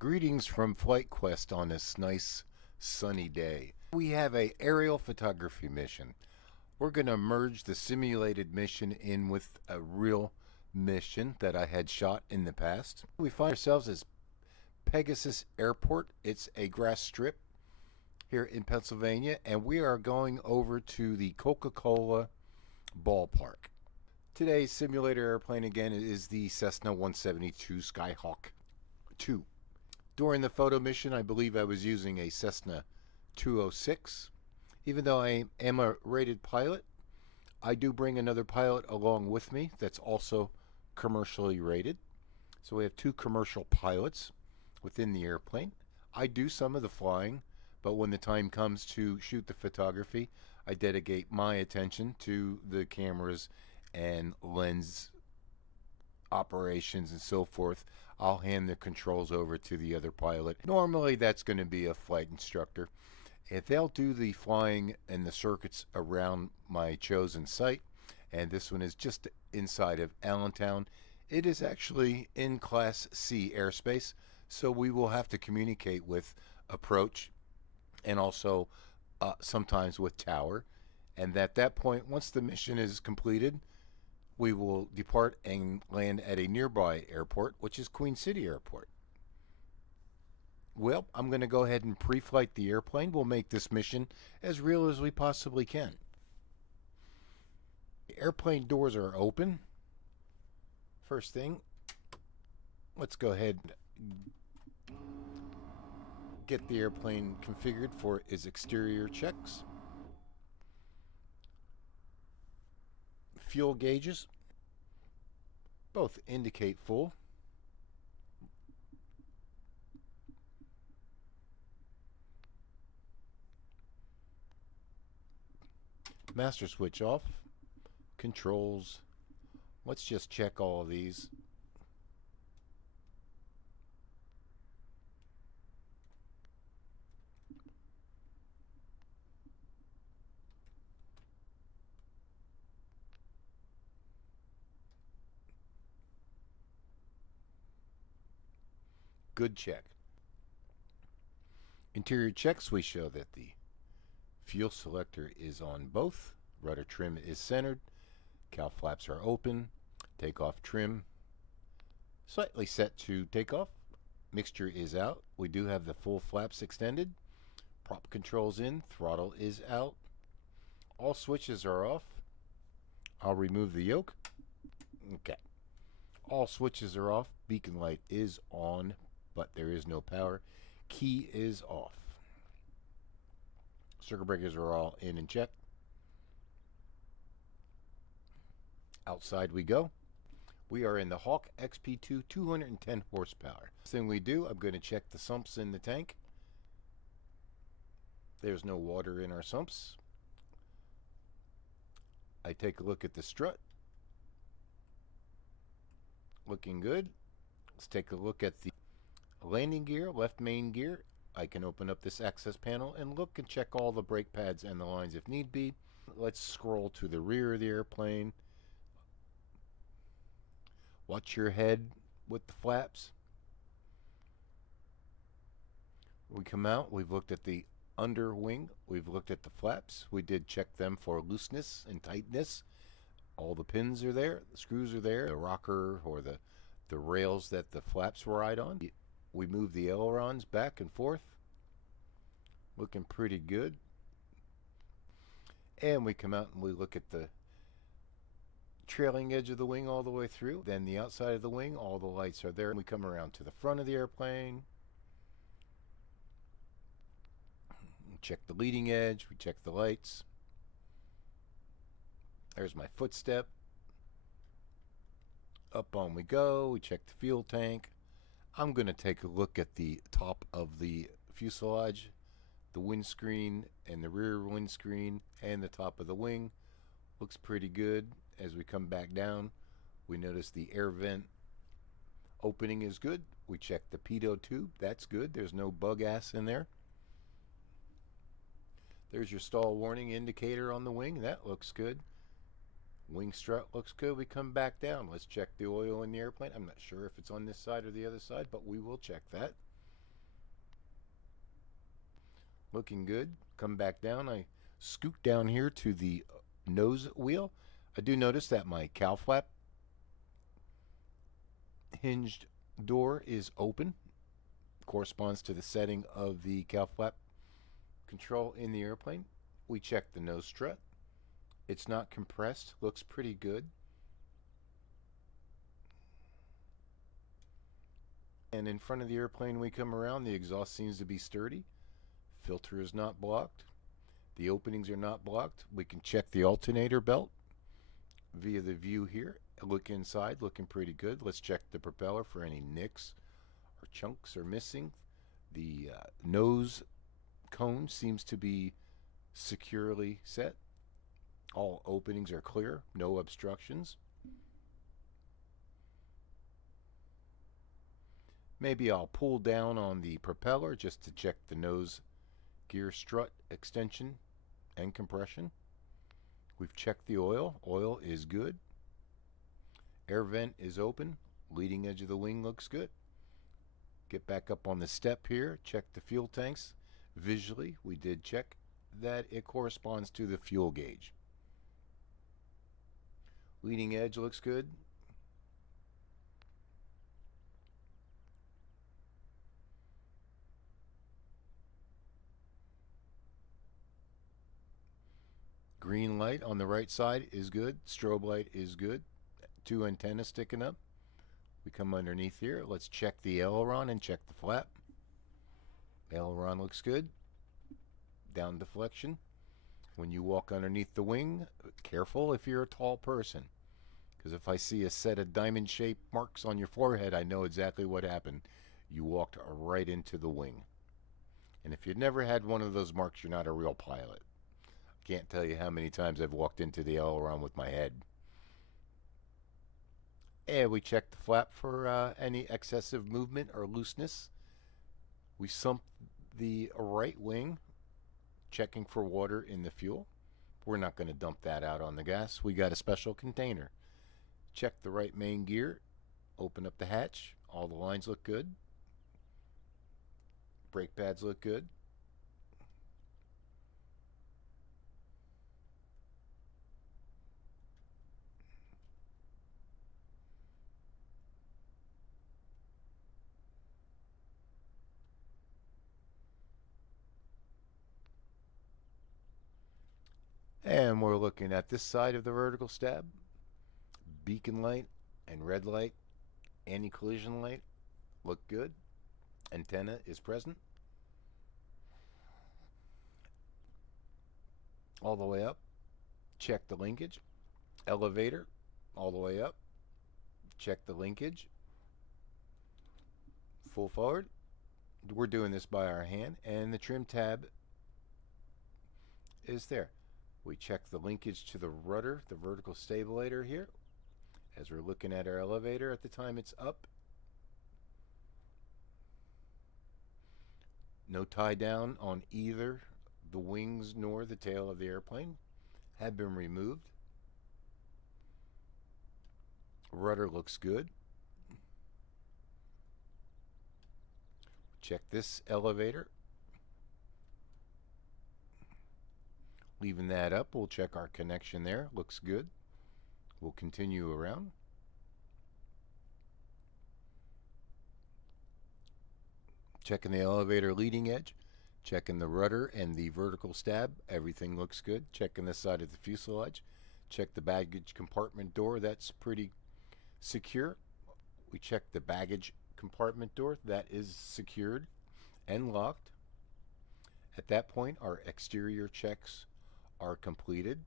Greetings from Flight Quest on this nice sunny day. We have a aerial photography mission. We're going to merge the simulated mission in with a real mission that I had shot in the past. We find ourselves at Pegasus Airport. It's a grass strip here in Pennsylvania, and we are going over to the Coca-Cola ballpark. Today's simulator airplane again is the Cessna 172 Skyhawk 2. During the photo mission, I believe I was using a Cessna 206. Even though I am a rated pilot, I do bring another pilot along with me that's also commercially rated. So we have two commercial pilots within the airplane. I do some of the flying, but when the time comes to shoot the photography, I dedicate my attention to the cameras and lens operations and so forth. I'll hand the controls over to the other pilot. Normally that's going to be a flight instructor. If they'll do the flying and the circuits around my chosen site, and this one is just inside of Allentown. It is actually in Class C airspace, so we will have to communicate with approach and also sometimes with tower. And at that point, once the mission is completed, we will depart and land at a nearby airport, which is Queen City Airport. Well, I'm going to go ahead and pre-flight the airplane. We'll make this mission as real as we possibly can. The airplane doors are open. First thing, let's go ahead and get the airplane configured for its exterior checks. Fuel gauges both indicate full. Master switch off. Controls. Let's just check all of these. Good check. Interior checks, we show that the fuel selector is on both. Rudder trim is centered. Cowl flaps are open. Takeoff trim slightly set to takeoff. Mixture is out. We do have the full flaps extended. Prop controls in. Throttle is out. All switches are off. I'll remove the yoke. Okay. All switches are off. Beacon light is on, but there is no power. Key is off. Circuit breakers are all in and checked. Outside we go. We are in the Hawk XP2 210 horsepower. First thing we do, I'm going to check the sumps in the tank. There's no water in our sumps. I take a look at the strut. Looking good. Let's take a look at the landing gear, left main gear. I can open up this access panel and look and check all the brake pads and the lines if need be. Let's scroll to the rear of the airplane. Watch your head with the flaps. We come out, we've looked at the under wing, we've looked at the flaps. We did check them for looseness and tightness. All the pins are there, the screws are there, the rocker or the rails that the flaps ride on. We move the ailerons back and forth. Looking pretty good. And we come out and we look at the trailing edge of the wing all the way through. Then the outside of the wing, all the lights are there. We come around to the front of the airplane. We check the leading edge. We check the lights. There's my footstep. Up on we go. We check the fuel tank. I'm going to take a look at the top of the fuselage, the windscreen and the rear windscreen and the top of the wing. Looks pretty good. As we come back down, we notice the air vent opening is good. We check the pitot tube. That's good. There's no bug ass in there. There's your stall warning indicator on the wing. That looks good. Wing strut looks good. We come back down. Let's check the oil in the airplane. I'm not sure if it's on this side or the other side, but we will check that. Looking good. Come back down. I scoot down here to the nose wheel. I do notice that my cowl flap hinged door is open. Corresponds to the setting of the cowl flap control in the airplane. We check the nose strut. It's not compressed. Looks pretty good. And in front of the airplane we come around, the exhaust seems to be sturdy. Filter is not blocked. The openings are not blocked. We can check the alternator belt via the view here. Look inside, looking pretty good. Let's check the propeller for any nicks or chunks are missing. The nose cone seems to be securely set. All openings are clear, no obstructions. Maybe I'll pull down on the propeller just to check the nose gear strut extension and compression. We've checked the oil. Oil is good. Air vent is open. Leading edge of the wing looks good. Get back up on the step here. Check the fuel tanks. Visually, we did check that it corresponds to the fuel gauge. Leading edge looks good. Green light on the right side is good. Strobe light is good. 2 antennas sticking up. We come underneath here. Let's check the aileron and check the flap. Aileron looks good. Down deflection. When you walk underneath the wing, careful if you're a tall person. Because if I see a set of diamond-shaped marks on your forehead, I know exactly what happened. You walked right into the wing. And if you've never had one of those marks, you're not a real pilot. Can't tell you how many times I've walked into the aileron with my head. And we check the flap for any excessive movement or looseness. We sump the right wing, checking for water in the fuel. We're not going to dump that out on the gas. We got a special container. Check the right main gear. Open up the hatch. All the lines look good. Brake pads look good. And we're looking at this side of the vertical stab. Beacon light and red light, anti-collision light look good. Antenna is present. All the way up. Check the linkage. Elevator all the way up. Check the linkage. Full forward. We're doing this by our hand, and the trim tab is there. We check the linkage to the rudder, the vertical stabilizer here, as we're looking at our elevator at the time it's up. No tie down on either the wings nor the tail of the airplane have been removed. Rudder looks good. Check this elevator. Leaving that up, we'll check our connection there. Looks good. We'll continue around. Checking the elevator leading edge. Checking the rudder and the vertical stab. Everything looks good. Checking the side of the fuselage. Check the baggage compartment door. That's pretty secure. We check the baggage compartment door. That is secured and locked. At that point, our exterior checks are completed.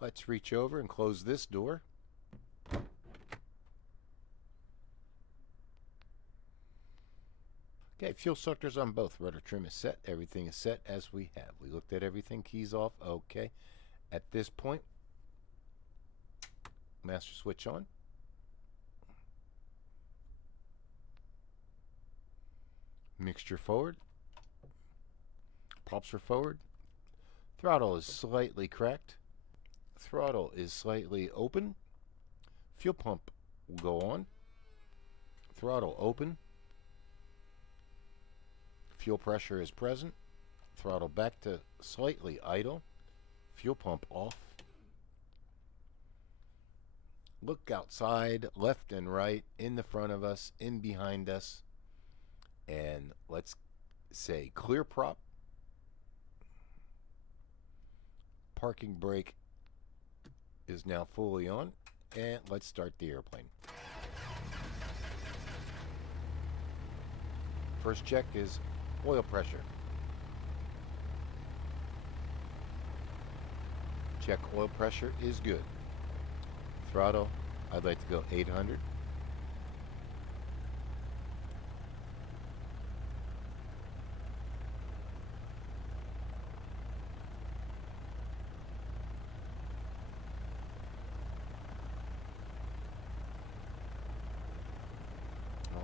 Let's reach over and close this door. Okay, fuel suckers on both. Rudder trim is set. Everything is set as we have. We looked at everything. Keys off. Okay. At this point, master switch on. Mixture forward. Props are forward. Throttle is slightly cracked. Throttle is slightly open. Fuel pump will go on. Throttle open. Fuel pressure is present. Throttle back to slightly idle. Fuel pump off. Look outside, left and right, in the front of us, in behind us, and let's say clear prop. Parking brake is now fully on, and let's start the airplane. First check is oil pressure. Check oil pressure is good. Throttle, I'd like to go 800.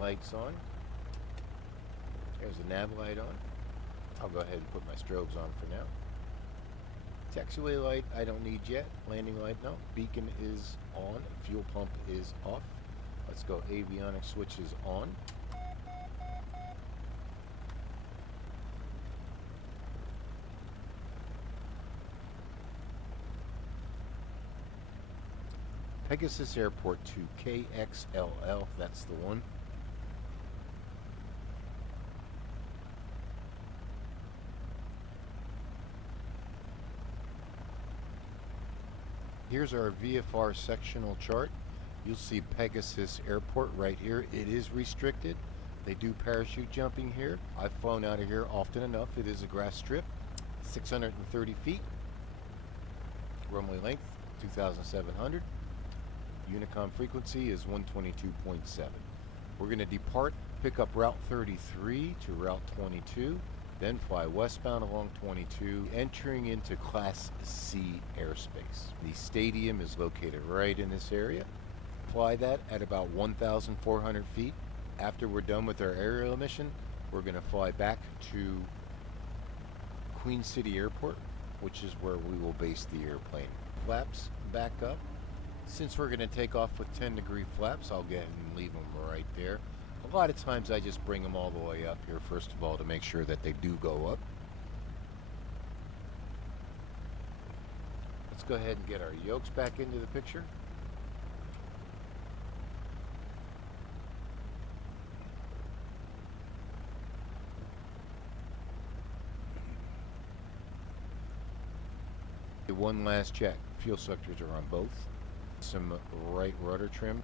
Lights on. There's the nav light on. I'll go ahead and put my strobes on for now. Taxiway light I don't need yet. Landing light, no. Beacon is on. Fuel pump is off. Let's go avionics switches on. Pegasus Airport to KXLL, that's the one. Here's our VFR sectional chart. You'll see Pegasus Airport right here. It is restricted. They do parachute jumping here. I've flown out of here often enough. It is a grass strip. 630 feet. Runway length 2,700. Unicom frequency is 122.7. We're going to depart, pick up Route 33 to Route 22, then fly westbound along 22, entering into Class C airspace. The stadium is located right in this area. Fly that at about 1,400 feet. After we're done with our aerial mission, we're going to fly back to Queen City Airport, which is where we will base the airplane. Flaps back up. Since we're going to take off with 10-degree flaps, I'll go ahead and leave them right there. A lot of times I just bring them all the way up here, first of all, to make sure that they do go up. Let's go ahead and get our yokes back into the picture. One last check. Fuel selectors are on both. Some right rudder trim.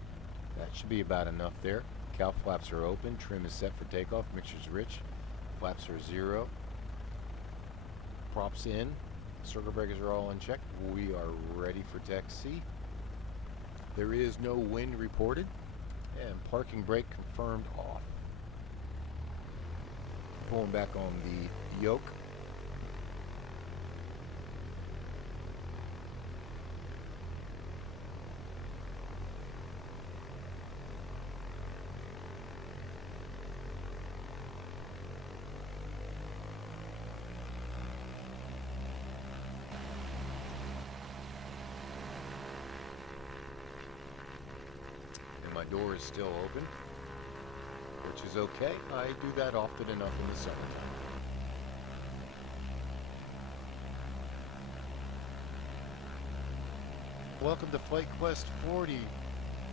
That should be about enough there. Cow flaps are open. Trim is set for takeoff. Mixture's rich. Flaps are 0. Props in. Circle breakers are all unchecked. We are ready for taxi. There is no wind reported. And parking brake confirmed off. Pulling back on the yoke. My door is still open, which is okay. I do that often enough in the summertime. Welcome to Flight Quest 40,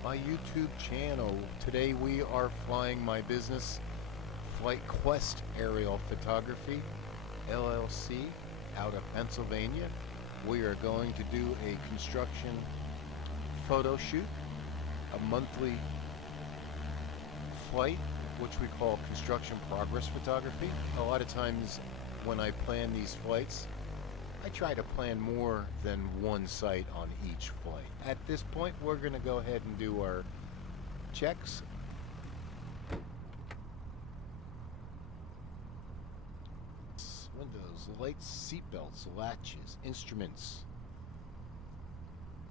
my YouTube channel. Today we are flying my business, Flight Quest Aerial Photography, LLC, out of Pennsylvania. We are going to do a construction photo shoot. A monthly flight, which we call construction progress photography. A lot of times when I plan these flights, I try to plan more than one site on each flight. At this point, we're going to go ahead and do our checks. Windows, lights, seat belts, latches, instruments,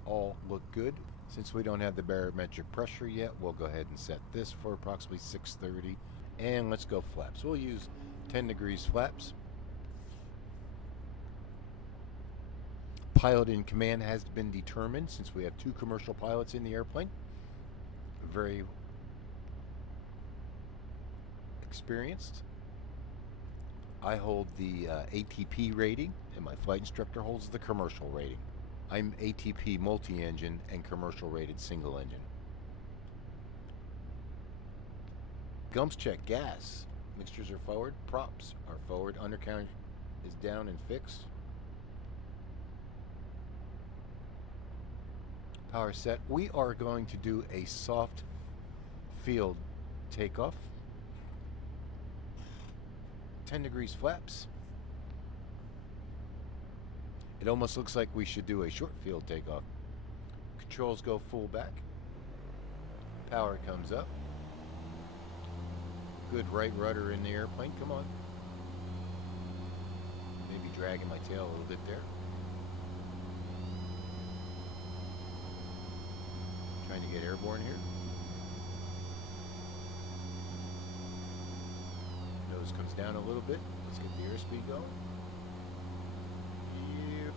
all look good. Since we don't have the barometric pressure yet, we'll go ahead and set this for approximately 630. And let's go flaps. We'll use 10 degrees flaps. Pilot in command has been determined since we have 2 commercial pilots in the airplane. Very experienced. I hold the ATP rating, and my flight instructor holds the commercial rating. I'm ATP multi-engine and commercial rated single engine. Gumps check gas. Mixtures are forward. Props are forward. Undercarriage is down and fixed. Power set. We are going to do a soft field takeoff. 10 degrees flaps. It almost looks like we should do a short field takeoff. Controls go full back. Power comes up. Good right rudder in the airplane. Come on. Maybe dragging my tail a little bit there. Trying to get airborne here. Nose comes down a little bit. Let's get the airspeed going. Yep.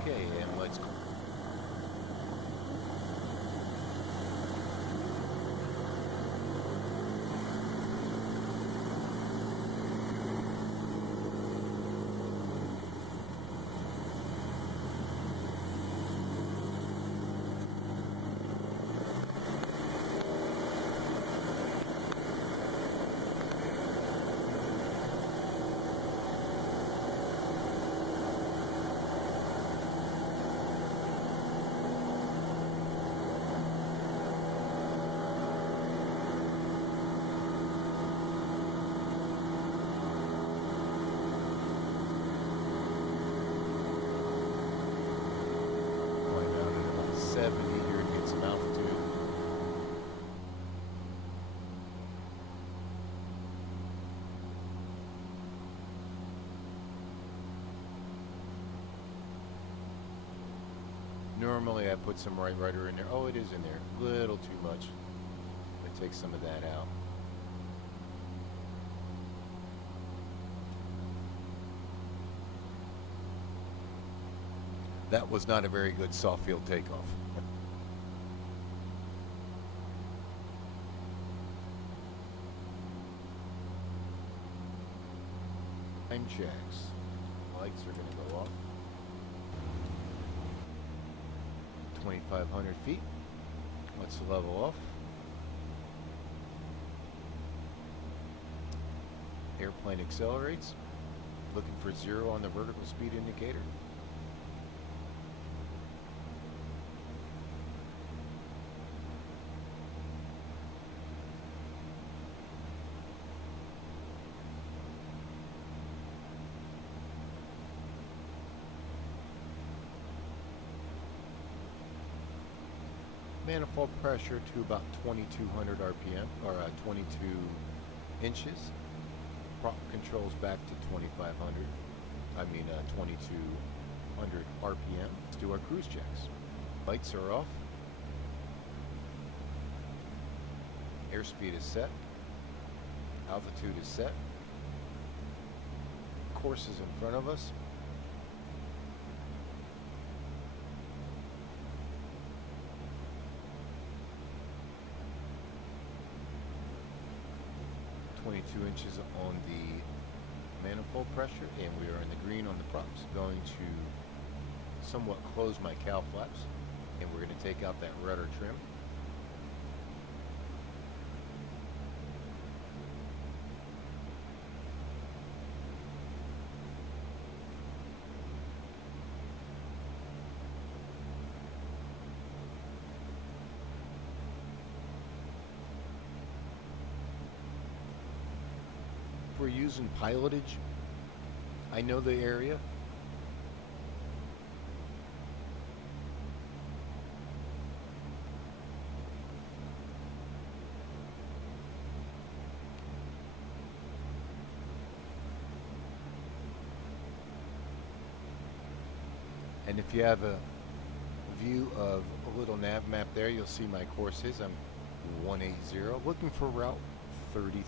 Okay, and let's go. Here to get some altitude. Normally I put some right rudder in there. Oh, it is in there. A little too much. I take some of that out. That was not a very good soft field takeoff. Time checks. Lights are going to go off. 2,500 feet. Let's level off. Airplane accelerates. Looking for 0 on the vertical speed indicator. Manifold pressure to about 2,200 RPM, or 22 inches. Prop controls back to 2,500. 2,200 RPM. Let's do our cruise checks. Lights are off. Airspeed is set. Altitude is set. Course is in front of us. Inches on the manifold pressure, and we are in the green on the props. Going to somewhat close my cowl flaps, and we're going to take out that rudder trim. We're using pilotage. I know the area. And if you have a view of a little nav map there, you'll see my course is. I'm 180, looking for Route 33.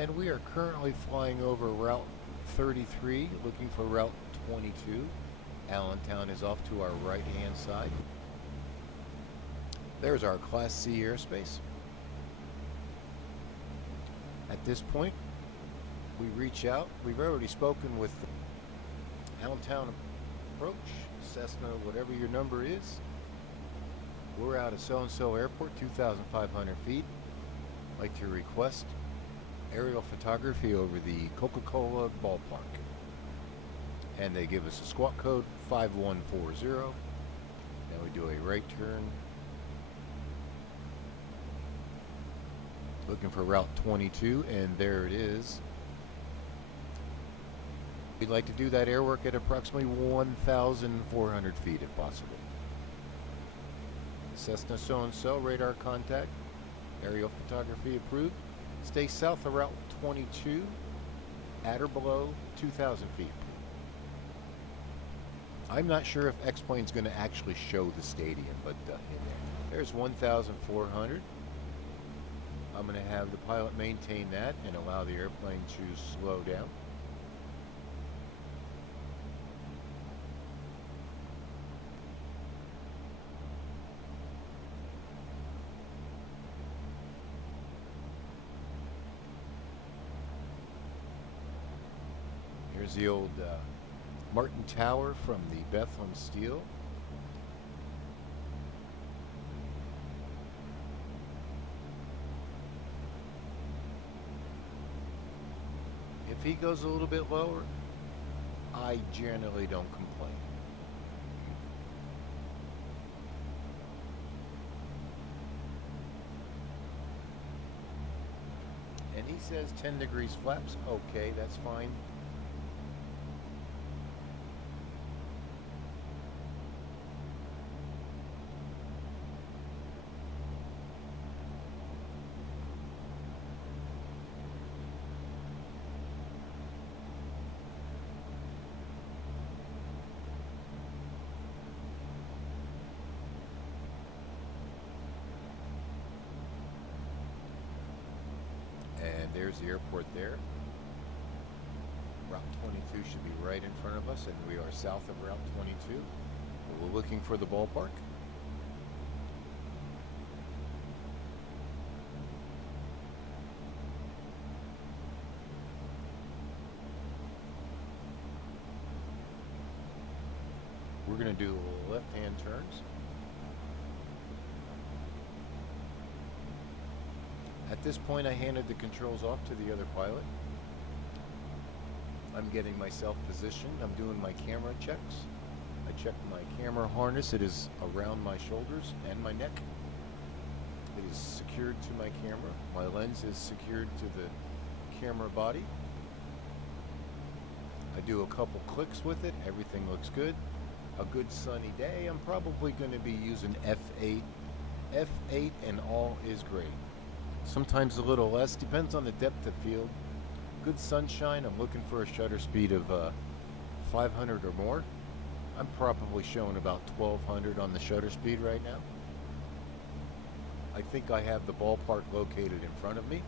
And we are currently flying over Route 33, looking for Route 22. Allentown is off to our right-hand side. There's our Class C airspace. At this point, we reach out. We've already spoken with Allentown approach, Cessna, whatever your number is. We're out of so-and-so airport, 2,500 feet. I'd like to request aerial photography over the Coca-Cola ballpark. And they give us a squawk code 5140. Then we do a right turn. Looking for Route 22, and there it is. We'd like to do that airwork at approximately 1,400 feet if possible. Cessna so-and-so, radar contact, aerial photography approved. Stay south of Route 22, at or below 2,000 feet. I'm not sure if X-Plane's going to actually show the stadium, but in there. There's 1,400. I'm going to have the pilot maintain that and allow the airplane to slow down. Here's the old Martin Tower from the Bethlehem Steel. If he goes a little bit lower, I generally don't complain. And he says 10 degrees flaps. Okay, that's fine. And there's the airport there. Route 22 should be right in front of us, and we are south of Route 22. We're looking for the ballpark. We're going to do left-hand turns. At this point, I handed the controls off to the other pilot. I'm getting myself positioned. I'm doing my camera checks. I checked my camera harness. It is around my shoulders and my neck. It is secured to my camera. My lens is secured to the camera body. I do a couple clicks with it. Everything looks good. A good sunny day. I'm probably going to be using F8. F8 and all is great. Sometimes a little less, depends on the depth of field. Good sunshine, I'm looking for a shutter speed of 500 or more. I'm probably showing about 1200 on the shutter speed right now. I think I have the ballpark located in front of me.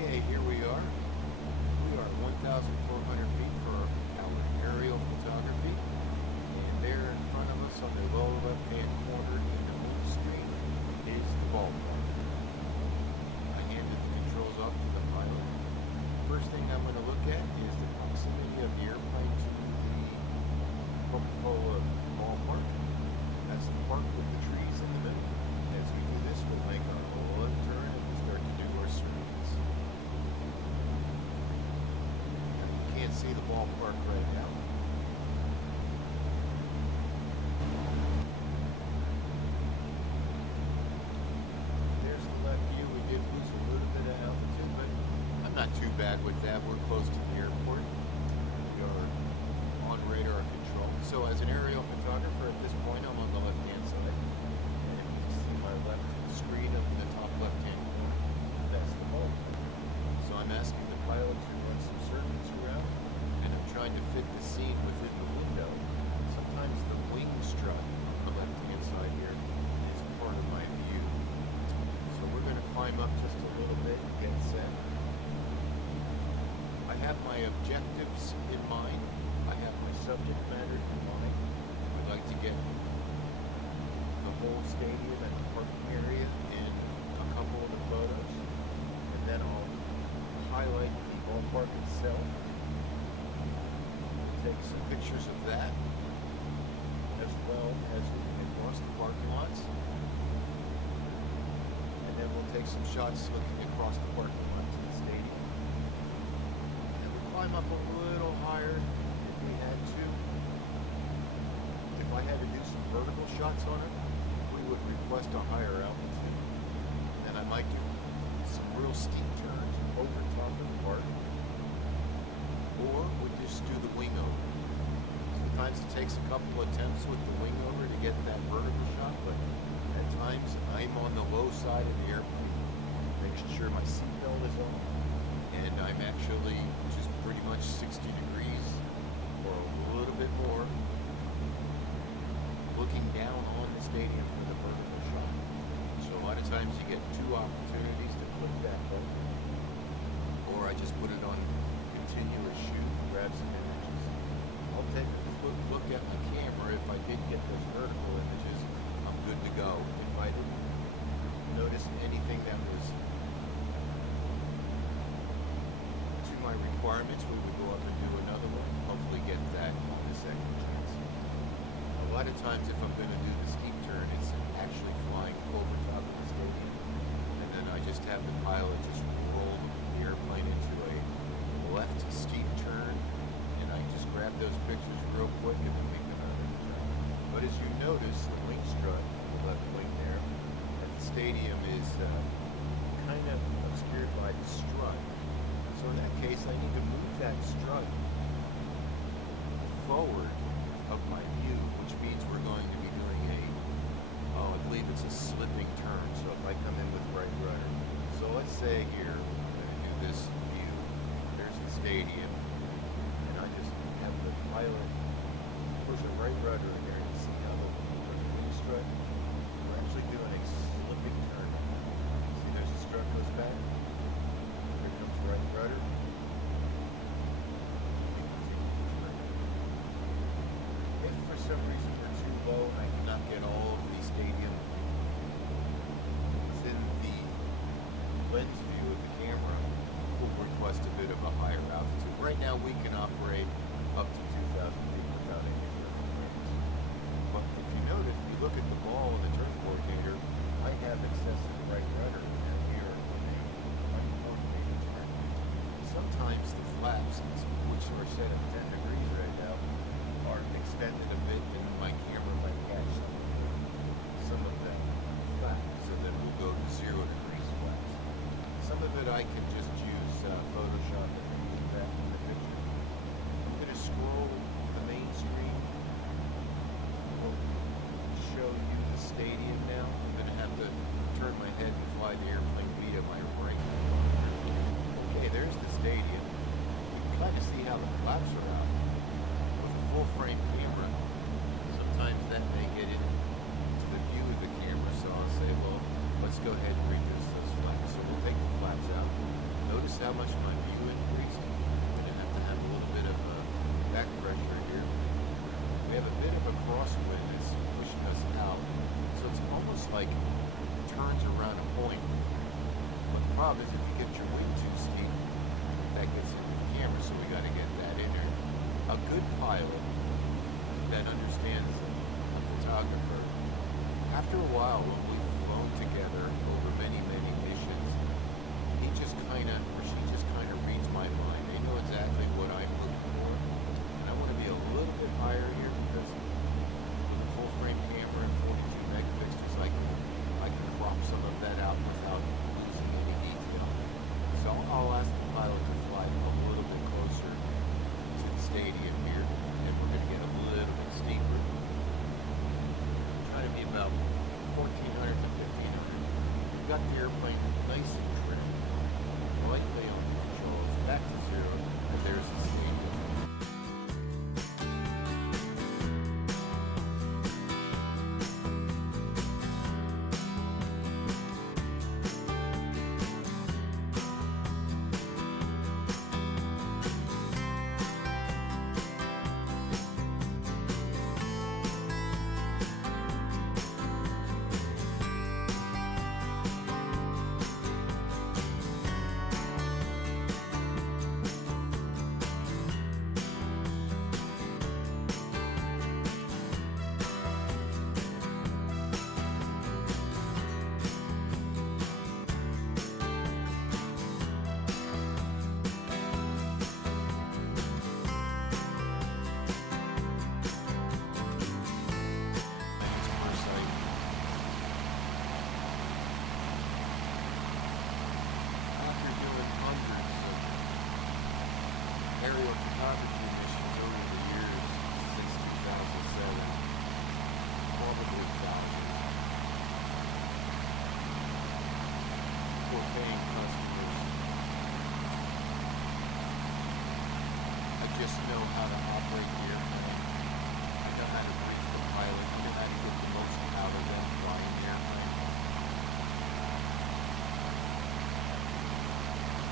Okay, here we are. We are 1,400 feet for our aerial photography. There in front of us on the lower left-hand corner in the home screen is the ballpark. I handed the controls off to the pilot. First thing I'm going to look at is the proximity of the airplane to the Coca-Cola ballpark. That's the park with the trees in the middle. As we do this, we'll make our left turn and we'll start to do our screens. You can't see the ballpark right now. Not too bad with that. We're close to the airport. We are on radar control. So as an aerial photographer at this point, I'm on the left-hand side. And if you can see my left screen up in the top left-hand corner, that's the ball. So I'm asking the pilot to run some circuits around, and I'm trying to fit the scene within the window. Sometimes the wing strut on the left-hand side here have my objectives in mind. I have my subject matter in mind. I'd like to get the whole stadium and the parking area in a couple of the photos, and then I'll highlight the ballpark itself, take some pictures of that, as well as looking across the parking lots, and then we'll take some shots looking across the parking lot to the stadium, and we'll climb up a little higher if we had to. If I had to do some vertical shots on it, we would request a higher altitude, and I might do some real steep turns over top of the park, or we just do the wing over. Sometimes it takes a couple attempts with the wing over to get that vertical shot, but at times I'm on the low side of the airplane, making sure my seatbelt is on, and I'm actually just pretty much 60 degrees or a little bit more, looking down on the stadium for the vertical shot. So a lot of times you get two opportunities to flip that over, or I just put it on continuous shoot, grab some images. I'll take a quick look at my camera. If I did get those vertical images, I'm good to go. If I didn't notice anything that was to my requirements, we would go up and do another one. Hopefully get that on the second chance. A lot of times if I'm going to do the steep turn, it's actually flying over top of the stadium, and then I just have the pilot just roll the airplane into a left steep turn, and I just grab those pictures real quick and then we can But as you notice, the wing strut, the left wing there, at the stadium is kind of obscured by the strut. So in that case, I need to move that strut forward of my view, which means we're going to be doing I believe it's a slipping turn. So if I come in with right rudder, so let's say here, I'm going to do this view. There's the stadium, and I just have the pilot push a right rudder in there, and see how the wing strut, we're actually doing a slipping turn. See, there's the strut goes back. Here comes right rudder. If for some reason we're too low and I cannot get all of the stadium within the lens view of the camera, we'll request a bit of a higher altitude. Right now we can operate up to 2,000 feet without any winds. But if you notice, if you look at the ball and the turn coordinator, I have excessive right rudder down here on a uncoordinated turn. Sometimes the flaps, which are set at 10 degrees right now, are extended a bit, and my camera might catch some of that flap, so that we'll go to 0 degrees flaps. Some of it I can just use Photoshop and remove that from the picture. I'm going to scroll the main screen. We'll show you the stadium now. I'm going to have to turn my head and fly the airplane via my right. Okay, there's the stadium. You can kind of see how the flaps are out. With a full frame camera, sometimes that may get into the view of the camera, so I'll say, well, let's go ahead and reduce those flaps. So we'll take the flaps out. Notice how much my view increased. I'm going to have a little bit of back pressure here. We have a bit of a crosswind that's pushing us out, so it's almost like it turns around a point. But the problem is if you get your wing too steep, that gets into the camera, so we got to get that in there. A good pilot that understands a photographer, after a while when we've flown together over many, many missions, he just kind of, or she just kind of reads my mind. They know exactly what I'm looking for. And I want to be a little bit higher here because with a full frame camera and 42 megapixels, I can crop some of that out without losing any detail. So I'll ask the pilot to fly a little bit closer to the stadium here, and we're going to get a little bit steeper. Try to be about 1,400 to 1,500. We've got the airplane nice and trim, lightly on the photography missions over the years since 2007, probably thousands, for paying customers. I just know how to operate the airplane. I know how to brief the pilot. I know how to get the most out of them flying the airplane.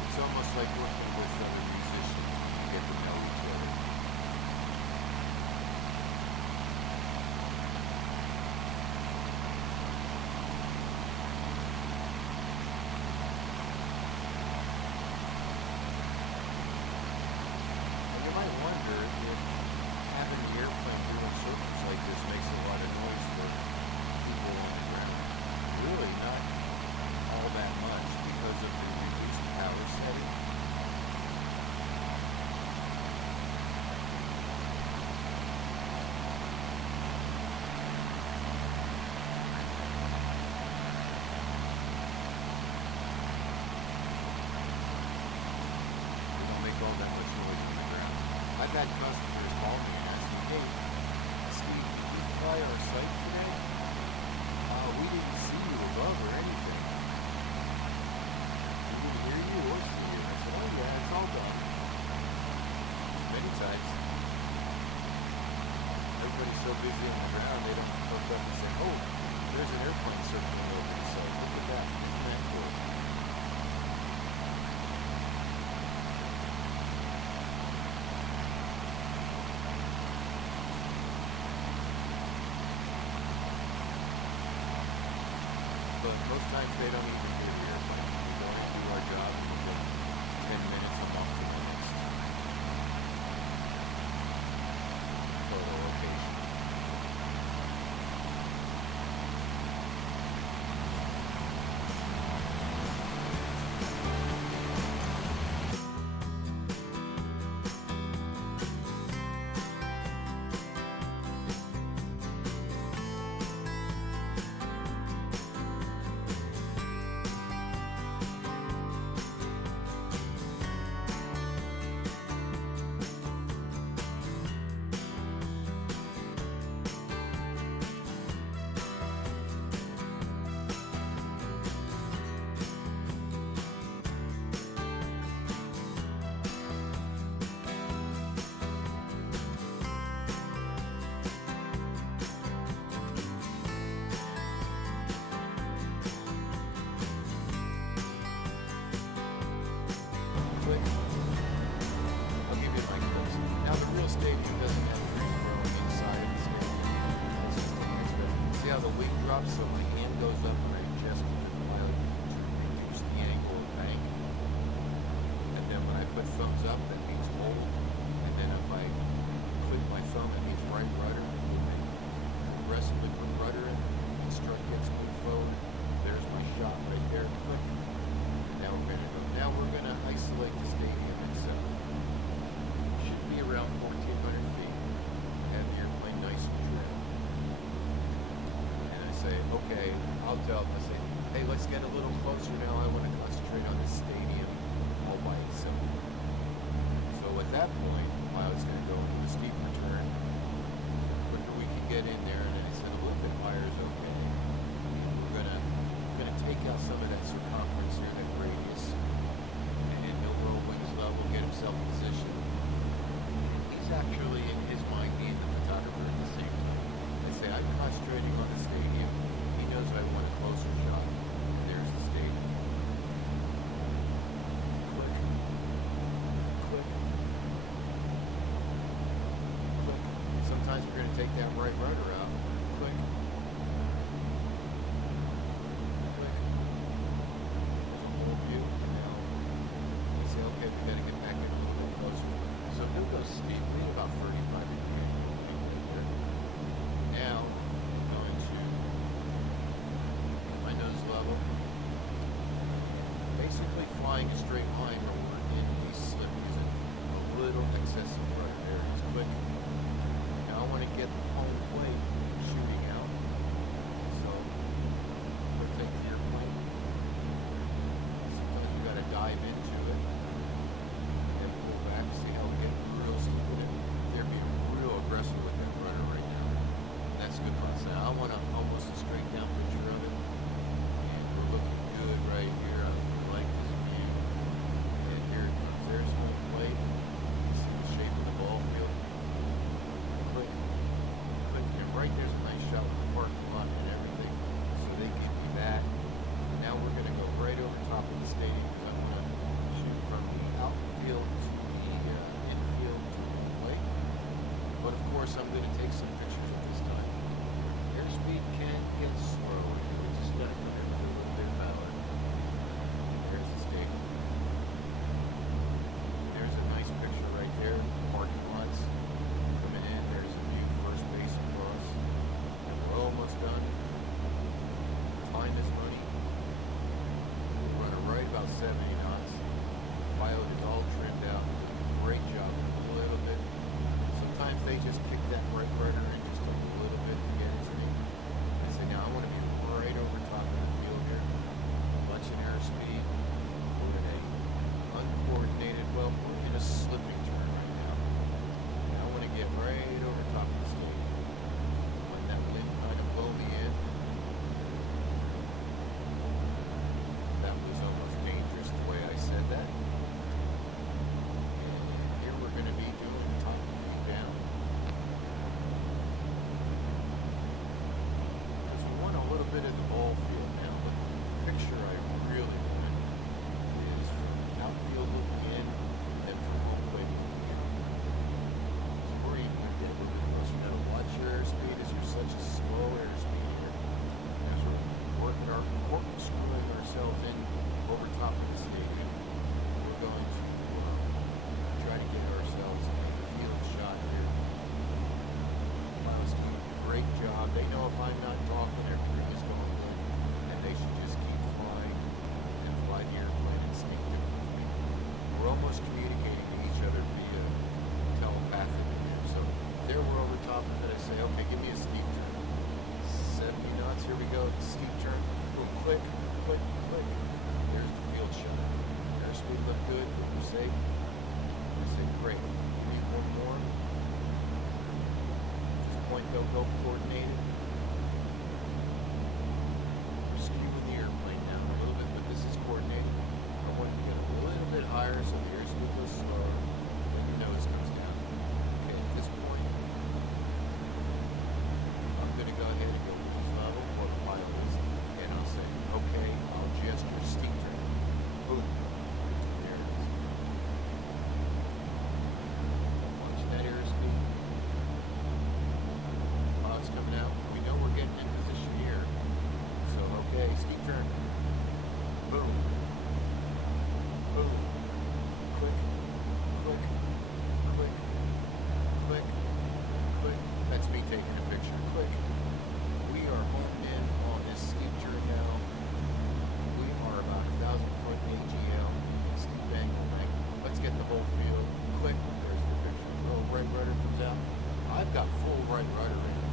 It's almost like working with other musicians. You get to know each other. And you might wonder if having the airplane doing circles like this makes a lot of noise for people on the ground. Really not all that much because of the reduced power setting. They don't make all that much noise on the ground. I've had customers call me and ask me, "Hey, Steve, did you fly our site today? We didn't see you above or anything. We didn't hear you or see you." I said, "Oh yeah, it's all done." Many times, everybody's so busy on the ground, they don't look up and say, "Oh, there's an airplane circling over the site. Look at that. Isn't that cool?" But most times they don't even hear the airplane. We go in and do our job and within 10 minutes I'm off to the next photo location. Click. I'll give you my clicks. Now the real stadium doesn't have free throw inside of the stadium. It's just a nice bit. See how the wing drops so my hand goes up and I adjust it to the pilot to reduce the angle of bank. And then when I put thumbs up, that means hold. And then if I click my thumb, it means right rudder. And progressively put rudder in. The strut gets moved forward. There's my shot right there. Click. Now we're going to isolate the stadium itself. Should be around 1,400 feet. Have the airplane nice and trim. And I say, okay, I'll tell them, I say, hey, let's get a little closer now. I want to concentrate on the stadium all by itself. So at that point, the pilot's going to go into a steeper turn. The quicker we can get in there, and then I said a little bit higher is okay. We're going to take out some of that circumference here, that radius, and then he'll roll wings level, get himself positioned. He's actually, in his mind, being the photographer at the same time. I say, I'm concentrating on the stadium. He knows I want a closer shot. There's the stadium. Click. Click. Click. Sometimes we're going to take that right rudder out. Click. Okay, we got to get back in a little bit closer. So he'll go steeply, about 35 degrees. Now, I'm going to get my nose level. Basically flying a straight line, but we're in a slip using a little excessive rudder there. It's quick. Now I want to get the home plate course, I'm going to take some pictures at this time. Airspeed can get slow. We just got to come in with a little bit of power. There's the state. There's a nice picture right there. Parking lots coming in. There's a view, first base across. And we're almost done. Time is money. We're running right about 70 knots. Pilot is all trimmed out. Great job. A little bit. Sometimes they just kick that right rudder in just a little bit to get it to me. I say, now I want to be right over top of the field here. Watching airspeed. We're in a uncoordinated, well, we're in a slipping turn right now. And I want to get right over top of the state. Let that wind kind of blow me in. That was almost dangerous the way I said that. Going to be doing top feet down because we want a little bit of the ball field now, but the picture I really want is from outfield looking in and from home plate looking in. So we're even going to get a little bit closer. You got to watch your airspeed as you're such a slow airspeed here as we're working our screwing ourselves in over top of the stadium. We're going to try to get ourselves a field shot here. Pilots do a great job. They know if I'm not talking, everything is going good, and they should just keep flying and fly the airplane instinctively. We're almost communicating to each other via telepathically here. So there we're over top of it. I say, okay, give me a steep turn. 70 knots. Here we go. Steep turn. Boom, click, click, click. There's the field shot. Airspeed looked good. We're safe. I say, great. We need one more. This point, they'll go coordinated. We're skewing the airplane down a little bit, but this is coordinated. I want to get a little bit higher so the airspeed goes slower. Then your nose comes down. Okay, at this point, I'm going to go ahead and go with level or pilot is, and I'll say, okay, I'll gesture steep turn. Boom. Coming out. We know we're getting in position here. So, okay, steep turn. Boom. Boom. Click. Click. Click. Click. Click. That's me taking a picture. Click. We are homed in on this steep turn now. We are about 1,000 foot AGL. Steep angle bank. Let's get the whole field. Click. There's the picture. Little right rudder comes out. I've got full right rudder in.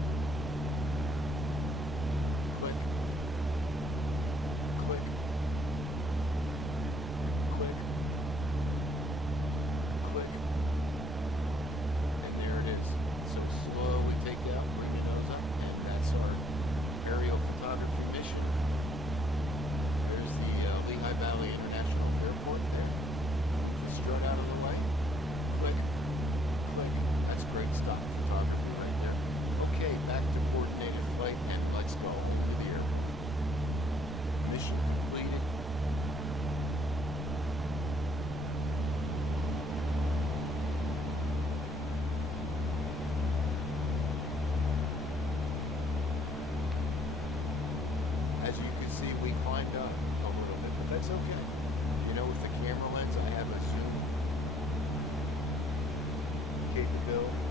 That's okay. You know, with the camera lens, I have a zoom capability.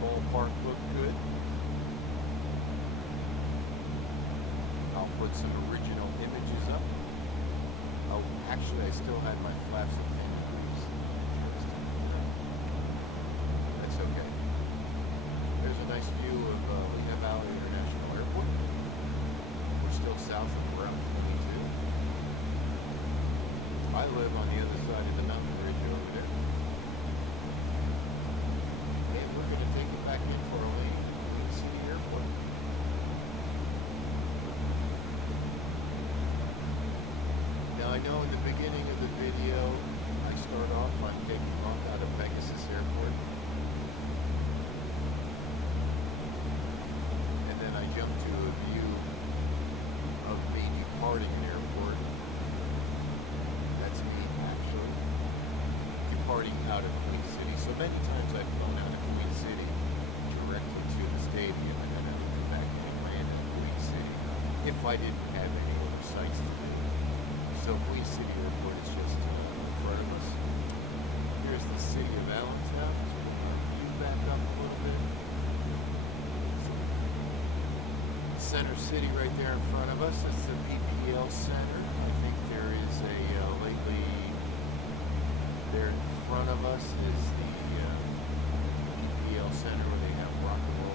Ballpark looked good. I'll put some original images up. Oh, actually, I still had my flaps of 10 degrees. That's okay. There's a nice view of Lehigh Valley International Airport. We're still south of Route 22. I live on the other side of the mountain ridge over there. And we're going to take it back in for a Lane City Airport. Now I know in the beginning of the video, I start off on taking off out of Pegasus Airport. And then I jump to a view of me departing an airport. That's me, actually. Departing starting out of Queen City. So many times I've flown out of Queen City directly to the stadium, and then I would come back and land in Queen City if I didn't have any other sites to do. So Queen City Airport is just in front of us. Here's the city of Allentown. So we're going to back up a little bit. Center City right there in front of us. It's the BPL Center. I think there is a lately there in front of us is the BPL Center where they have rock and roll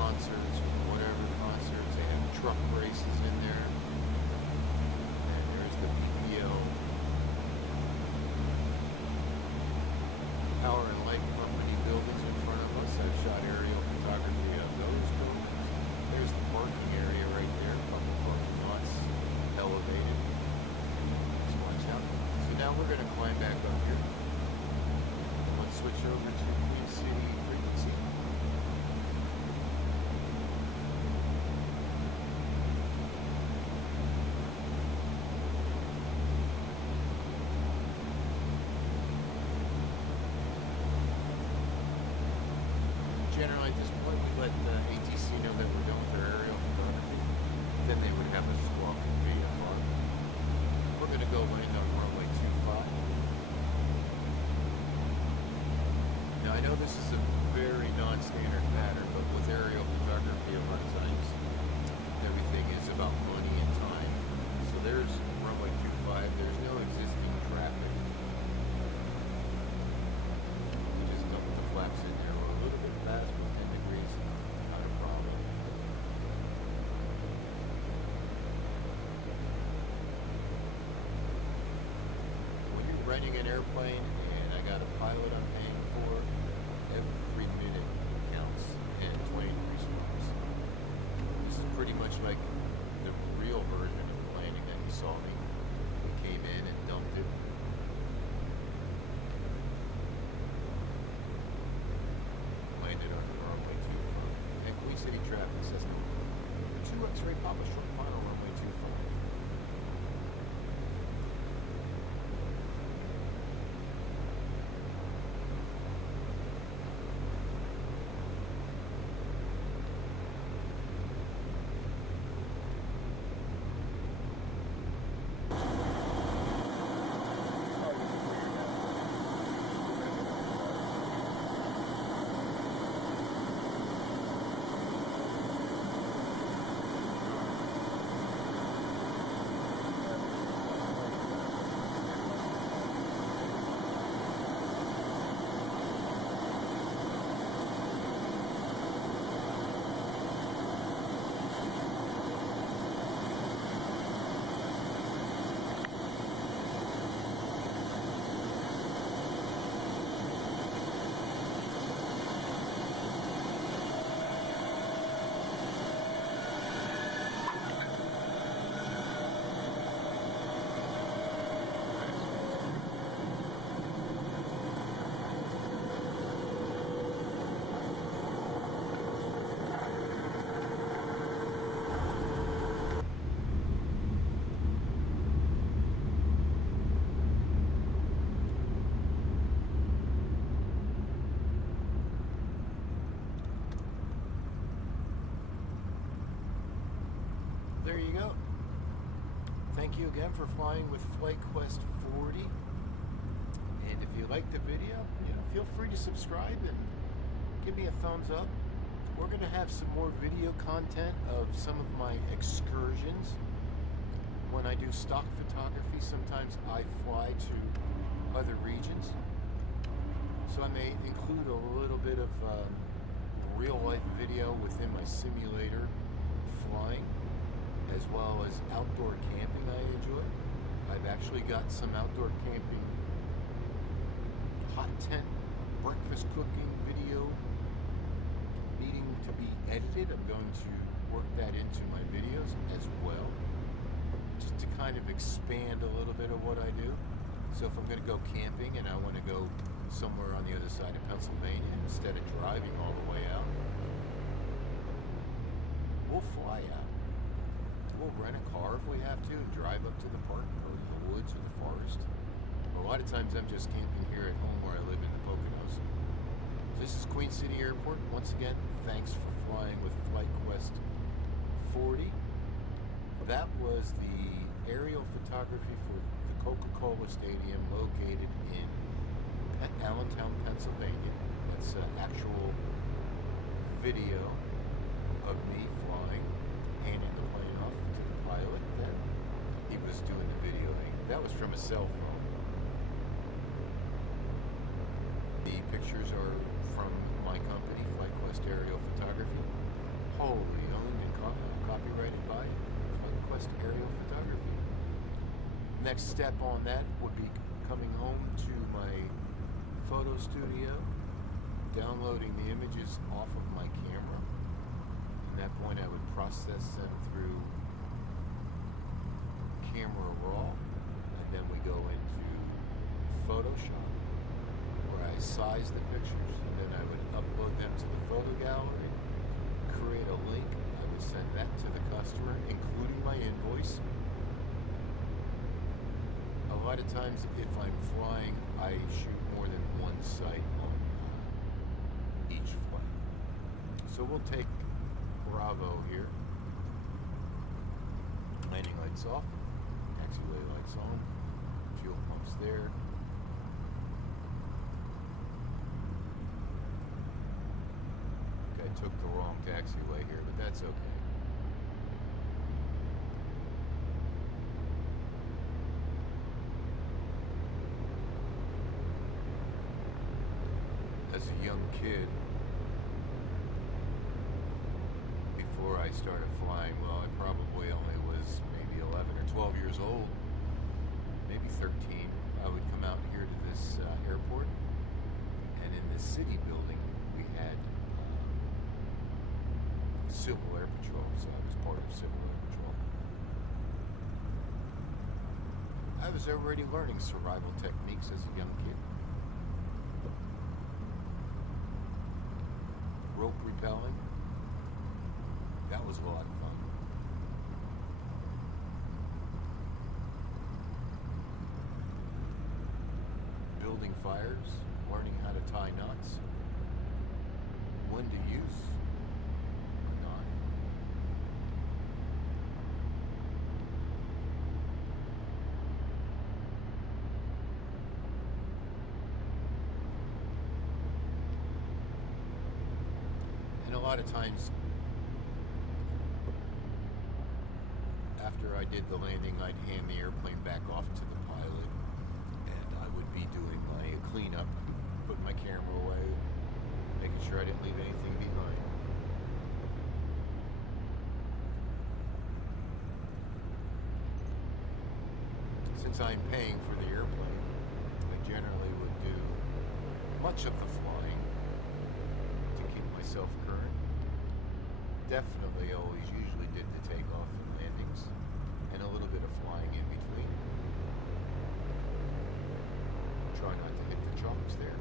concerts or whatever concerts. They have truck races in there. And there's the BPL Power and Light Company buildings in front of us. I've shot aerial photography of those buildings. There's the parking area right there, a couple parking lots elevated. So watch out. So now we're going to climb back up here. Let's switch over to Queen City frequency. Generally, at this point, we let the ATC know that we're done with our aerial photography. Then they would have us squawk in VFR. We're going to go land on runway 25. Now, I know this is a very non-standard pattern, but with aerial photography, a lot of times everything is about money and time. So there's runway 25. There's no existing traffic. We just dumped the flaps in there. We're a little bit fast, but 10 degrees, not a problem. When you're renting an airplane and I got a pilot I'm paying for, every minute counts and 20 degrees flaps. This is pretty much like the real version of the landing that you saw me. We came in and dumped it. Landed on runway 25. And Queen City traffic, Cessna 2 X-ray Papa short final runway 25. There you go. Thank you again for flying with FlightQuest 40. And if you liked the video, feel free to subscribe and give me a thumbs up. We're going to have some more video content of some of my excursions. When I do stock photography, sometimes I fly to other regions. So I may include a little bit of real life video within my simulator flying, as well as outdoor camping I enjoy. I've actually got some outdoor camping hot tent breakfast cooking video needing to be edited. I'm going to work that into my videos as well, just to kind of expand a little bit of what I do. So if I'm going to go camping and I want to go somewhere on the other side of Pennsylvania instead of driving all the way out, we'll fly out. We'll rent a car if we have to and drive up to the park or the woods or the forest. A lot of times I'm just camping here at home where I live in the Poconos. This is Queen City Airport. Once again, thanks for flying with FlightQuest 40. That was the aerial photography for the Coca-Cola Stadium located in Allentown, Pennsylvania. That's actual video of me flying, handing the plane off to the pilot. Then he was doing the videoing. That was from a cell phone. The pictures are from my company, FlightQuest Aerial Photography, wholly owned and copyrighted by FlightQuest Aerial Photography. Next step on that would be coming home to my photo studio, downloading the images off of my camera. At that point I would process them through Camera Raw, and then we go into Photoshop, where I size the pictures, and then I would upload them to the photo gallery, create a link, I would send that to the customer, including my invoice. A lot of times if I'm flying, I shoot more than one site on each flight. So we'll take Bravo here. Landing lights off, taxiway lights on, fuel pumps there. Okay, I took the wrong taxiway here, but that's okay. As a young kid, before I started flying, well, I probably only was maybe 11 or 12 years old, maybe 13. I would come out here to this airport, and in the city building, we had Civil Air Patrol, so I was part of Civil Air Patrol. I was already learning survival techniques as a young kid. Rope rappelling, that was a lot of fun. Building fires, learning how to tie knots, when to use a knot. And a lot of times, after I did the landing, I'd hand the airplane back off to the pilot, and I would be doing my cleanup, putting my camera away, making sure I didn't leave anything behind. Since I'm paying for the airplane, I generally would do much of the flying to keep myself current. Definitely always usually did the takeoff and landings, and a little bit of flying in between. Try not to hit the chocks there.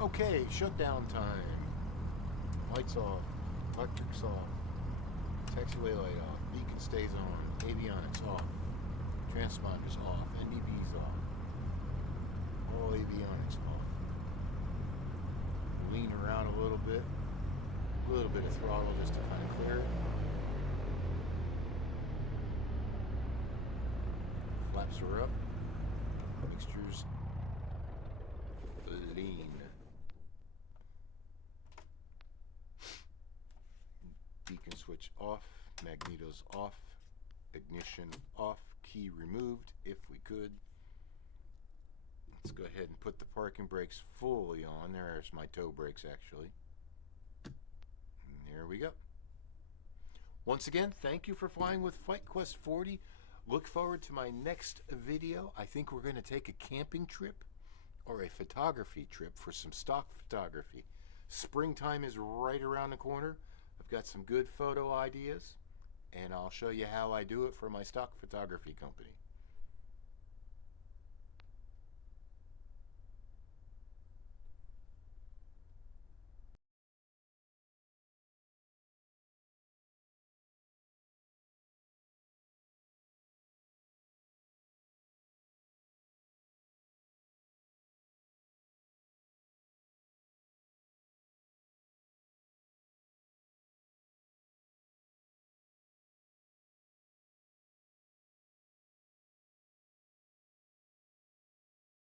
Okay, shutdown time. Lights off, electrics off, taxiway light off, beacon stays on, avionics off, transponders off, NDBs off, all avionics off. Lean around a little bit of throttle just to kind of clear it. Flaps are up, mixtures lean. Beacon switch off, magnetos off, ignition off, key removed if we could. Let's go ahead and put the parking brakes fully on. There's my toe brakes actually. And there we go. Once again, thank you for flying with FlightQuest 40. Look forward to my next video. I think we're going to take a camping trip or a photography trip for some stock photography. Springtime is right around the corner. I've got some good photo ideas. and I'll show you how I do it for my stock photography company.